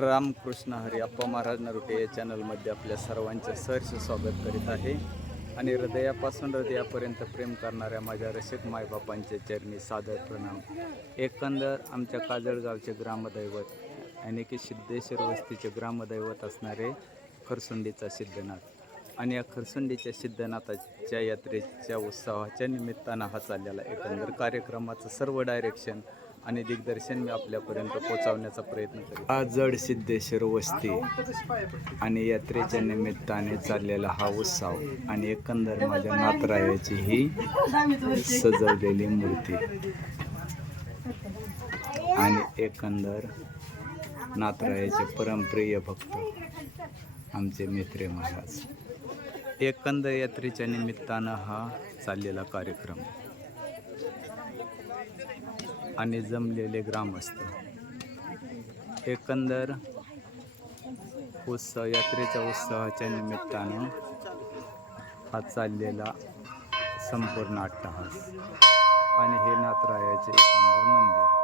रामकृष्ण हरी अप्पा महाराज नरुटे या चॅनलमध्ये आपल्या सर्वांचे सहर्ष स्वागत करीत आहे. आणि हृदयापासून हृदयापर्यंत प्रेम करणाऱ्या माझ्या रसिक मायबापांचे चरणी सादर प्रणाम. एकंदर आमच्या काजळगावचे ग्रामदैवत आणि की सिद्धेश्वर वस्तीचे ग्रामदैवत असणारे खरसुंडीचा सिद्धनाथ. आणि या खरसुंडीच्या सिद्धनाथाच्या यात्रेच्या उत्सवाच्या निमित्तानं हा चाललेला एकंदर कार्यक्रमाचं सर्व डायरेक्शन आणि दिग्दर्शन मी आपल्यापर्यंत पोहोचवण्याचा प्रयत्न करेन हा जड सिद्धेश्वर वस्ती आणि यात्रेच्या निमित्ताने चाललेला हा उत्सव आणि एकंदर माझ्या नातरायाची ही सजवलेली मूर्ती. आणि एकंदर नातरायाचे परमप्रिय भक्त आमचे मित्रे महाराज. एकंदर यात्रेच्या निमित्तानं हा चाललेला कार्यक्रम आणि जमलेले ग्रामस्थ. एकंदर उत्सव यात्रेच्या उत्सवाच्या निमित्तानं हा चाललेला संपूर्ण अट्टहास. आणि हे नाथरायाचे एकंदर मंदिर.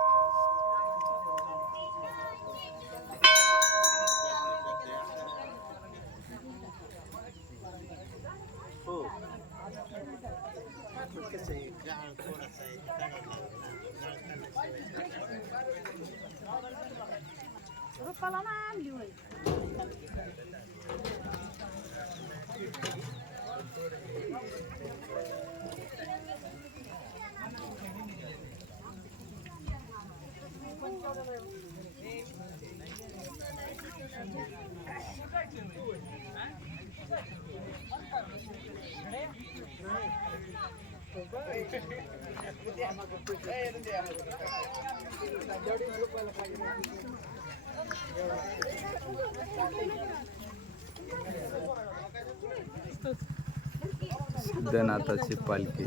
रुपाला ना आणली होय सिद्धनाथाची पालखी.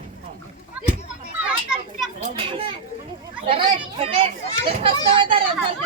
దరఖాస్తు అవుతారు అందరికి